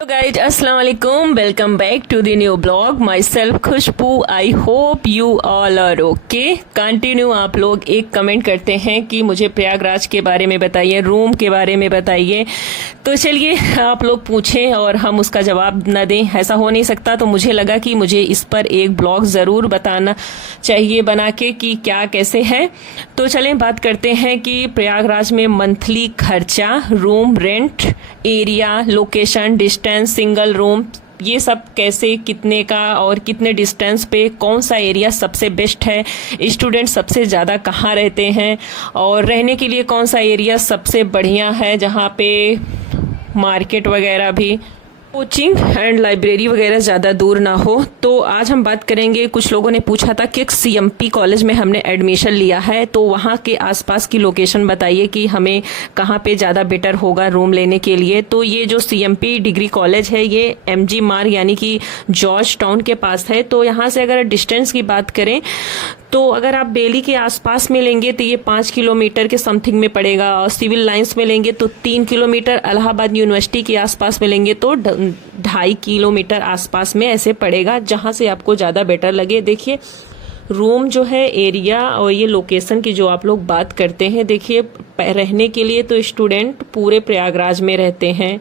तो गाइज अस्सलाम वालेकुम, welcome back to the new blog. Myself Khushboo. I hope you all are okay. Continue आप लोग एक कमेंट करते हैं कि मुझे प्रयागराज के बारे में बताइए, रूम के बारे में बताइए। तो चलिए आप लोग पूछें और हम उसका जवाब न दें, ऐसा हो नहीं सकता। तो मुझे लगा कि मुझे इस पर एक ब्लॉग ज़रूर बताना चाहिए बना के कि क्या कैसे है। तो चलें बात करते हैं कि प्रयागराज में मंथली खर्चा, room rent, area, location, distance, single room, ये सब कैसे, कितने का और कितने डिस्टेंस पे, कौन सा एरिया सबसे बेस्ट है, स्टूडेंट सबसे ज़्यादा कहाँ रहते हैं और रहने के लिए कौन सा एरिया सबसे बढ़िया है जहाँ पे मार्केट वगैरह भी, कोचिंग एंड लाइब्रेरी वगैरह ज़्यादा दूर ना हो। तो आज हम बात करेंगे, कुछ लोगों ने पूछा था कि सीएमपी कॉलेज में हमने एडमिशन लिया है तो वहाँ के आसपास की लोकेशन बताइए कि हमें कहाँ पे ज़्यादा बेटर होगा रूम लेने के लिए। तो ये जो सीएमपी डिग्री कॉलेज है ये एमजी मार्ग यानी कि जॉर्ज टाउन के पास है। तो यहाँ से अगर डिस्टेंस की बात करें तो अगर आप बेली के आसपास में लेंगे तो ये 5 किलोमीटर के समथिंग में पड़ेगा, और सिविल लाइंस में लेंगे तो 3 किलोमीटर, इलाहाबाद यूनिवर्सिटी के आसपास में लेंगे तो 2.5 किलोमीटर आसपास में ऐसे पड़ेगा, जहां से आपको ज़्यादा बेटर लगे। देखिए रूम जो है, एरिया और ये लोकेशन की जो आप लोग बात करते हैं, देखिए रहने के लिए तो स्टूडेंट पूरे प्रयागराज में रहते हैं,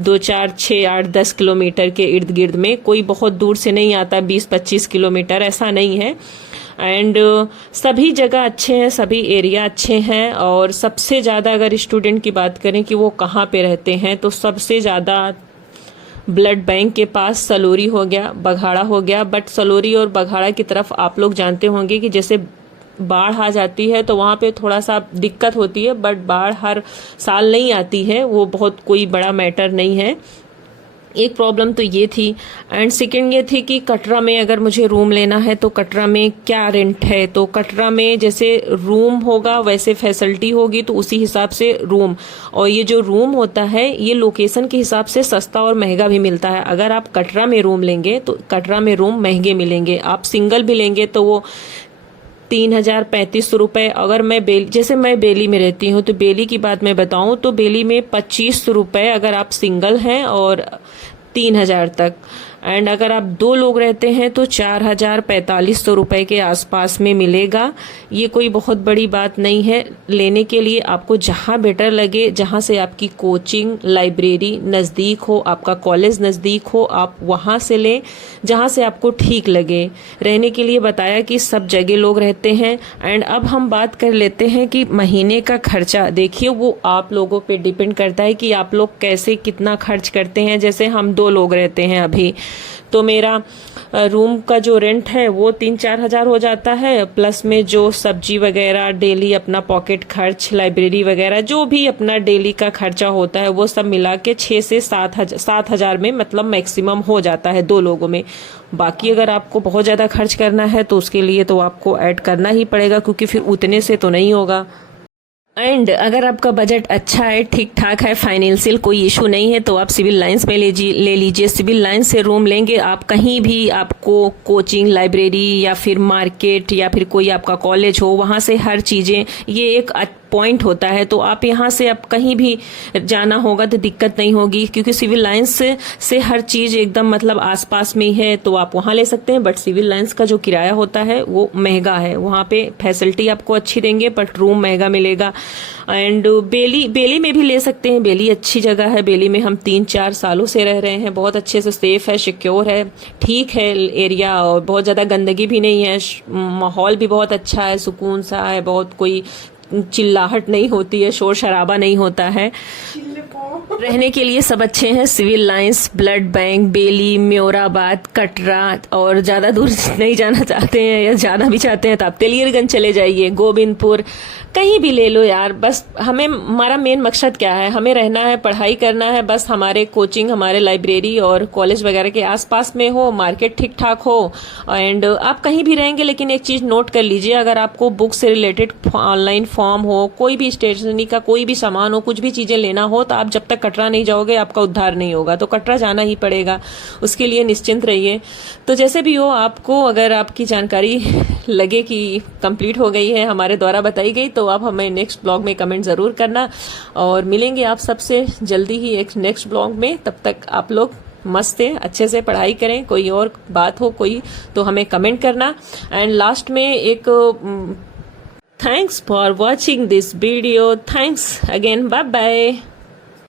2, 4, 6, 8, 10 किलोमीटर के इर्द गिर्द में, कोई बहुत दूर से नहीं आता, 20-25 किलोमीटर ऐसा नहीं है। एंड सभी जगह अच्छे हैं, सभी एरिया अच्छे हैं। और सबसे ज़्यादा अगर स्टूडेंट की बात करें कि वो कहाँ पे रहते हैं, तो सबसे ज़्यादा ब्लड बैंक के पास सलोरी हो गया, बघाड़ा हो गया। बट सलोरी और बघाड़ा की तरफ आप लोग जानते होंगे कि जैसे बाढ़ आ जाती है तो वहाँ पे थोड़ा सा दिक्कत होती है, बट बाढ़ हर साल नहीं आती है, वो बहुत कोई बड़ा मैटर नहीं है। एक प्रॉब्लम तो ये थी। एंड सेकेंड ये थी कि कटरा में अगर मुझे रूम लेना है तो कटरा में क्या रेंट है। तो कटरा में जैसे रूम होगा वैसे फैसिलिटी होगी, तो उसी हिसाब से रूम, और ये जो रूम होता है ये लोकेशन के हिसाब से सस्ता और महंगा भी मिलता है। अगर आप कटरा में रूम लेंगे तो कटरा में रूम महंगे मिलेंगे, आप सिंगल भी लेंगे तो वो 3,035 रुपये। अगर मैं जैसे मैं बेली में रहती हूँ तो बेली की बात मैं बताऊँ तो बेली में 25 रुपये अगर आप सिंगल हैं और 3,000 तक। एंड अगर आप 2 लोग रहते हैं तो 4,045 रुपये के आसपास में मिलेगा। ये कोई बहुत बड़ी बात नहीं है। लेने के लिए आपको जहाँ बेटर लगे, जहाँ से आपकी कोचिंग, लाइब्रेरी नज़दीक हो, आपका कॉलेज नज़दीक हो, आप वहाँ से लें जहाँ से आपको ठीक लगे। रहने के लिए बताया कि सब जगह लोग रहते हैं। एंड अब हम बात कर लेते हैं कि महीने का खर्चा। देखिए वो आप लोगों पे डिपेंड करता है कि आप लोग कैसे कितना खर्च करते हैं। जैसे हम 2 लोग रहते हैं अभी, तो मेरा रूम का जो रेंट है वो 3-4 हज़ार हो जाता है, प्लस में जो सब्जी वगैरह, डेली अपना पॉकेट खर्च, लाइब्रेरी वगैरह जो भी अपना डेली का खर्चा होता है वो सब मिला के 6 से 7 हज़ार में मतलब मैक्सिमम हो जाता है 2 लोगों में। बाकी अगर आपको बहुत ज़्यादा खर्च करना है तो उसके लिए तो आपको ऐड करना ही पड़ेगा, क्योंकि फिर उतने से तो नहीं होगा। एंड अगर आपका बजट अच्छा है, ठीक ठाक है, फाइनेंशियल कोई इशू नहीं है, तो आप सिविल लाइंस में ले लीजिए। सिविल लाइंस से रूम लेंगे आप, कहीं भी आपको कोचिंग, लाइब्रेरी या फिर मार्केट या फिर कोई आपका कॉलेज हो, वहाँ से हर चीज़ें, ये एक पॉइंट होता है। तो आप यहाँ से आप कहीं भी जाना होगा तो दिक्कत नहीं होगी, क्योंकि सिविल लाइंस से हर चीज़ एकदम मतलब आसपास में ही है, तो आप वहाँ ले सकते हैं। बट सिविल लाइंस का जो किराया होता है वो महंगा है, वहाँ पे फैसिलिटी आपको अच्छी देंगे बट रूम महंगा मिलेगा। एंड बेली में भी ले सकते हैं, बेली अच्छी जगह है। बेली में हम 3-4 सालों से रह रहे हैं, बहुत अच्छे से, सेफ है, सिक्योर है, ठीक है एरिया, और बहुत ज़्यादा गंदगी भी नहीं है, माहौल भी बहुत अच्छा है, सुकून सा है, बहुत कोई चिल्लाहट नहीं होती है, शोर शराबा नहीं होता है। रहने के लिए सब अच्छे हैं। सिविल लाइंस, ब्लड बैंक, बेली, म्योराबाद, कटरा, और ज़्यादा दूर नहीं जाना चाहते हैं या जाना भी चाहते हैं तो आप तेलियरगंज चले जाइए, गोविंदपुर, कहीं भी ले लो यार। बस हमारा मेन मकसद क्या है, हमें रहना है, पढ़ाई करना है, बस हमारे कोचिंग, हमारे लाइब्रेरी और कॉलेज वगैरह के आसपास में हो, मार्केट ठीक ठाक हो। एंड आप कहीं भी रहेंगे, लेकिन एक चीज़ नोट कर लीजिए, अगर आपको बुक से रिलेटेड ऑनलाइन फॉर्म हो, कोई भी स्टेशनरी का कोई भी सामान हो, कुछ भी चीज़ें लेना हो, तो आप जब तक तक कटरा नहीं जाओगे आपका उद्धार नहीं होगा, तो कटरा जाना ही पड़ेगा, उसके लिए निश्चिंत रहिए। तो जैसे भी हो, आपको अगर आपकी जानकारी लगे कि कंप्लीट हो गई है हमारे द्वारा बताई गई, तो आप हमें नेक्स्ट ब्लॉग में कमेंट ज़रूर करना, और मिलेंगे आप सबसे जल्दी ही एक नेक्स्ट ब्लॉग में। तब तक आप लोग मस्त है, अच्छे से पढ़ाई करें। कोई और बात हो कोई तो हमें कमेंट करना। एंड लास्ट में एक thanks for watching this video, thanks again, bye bye.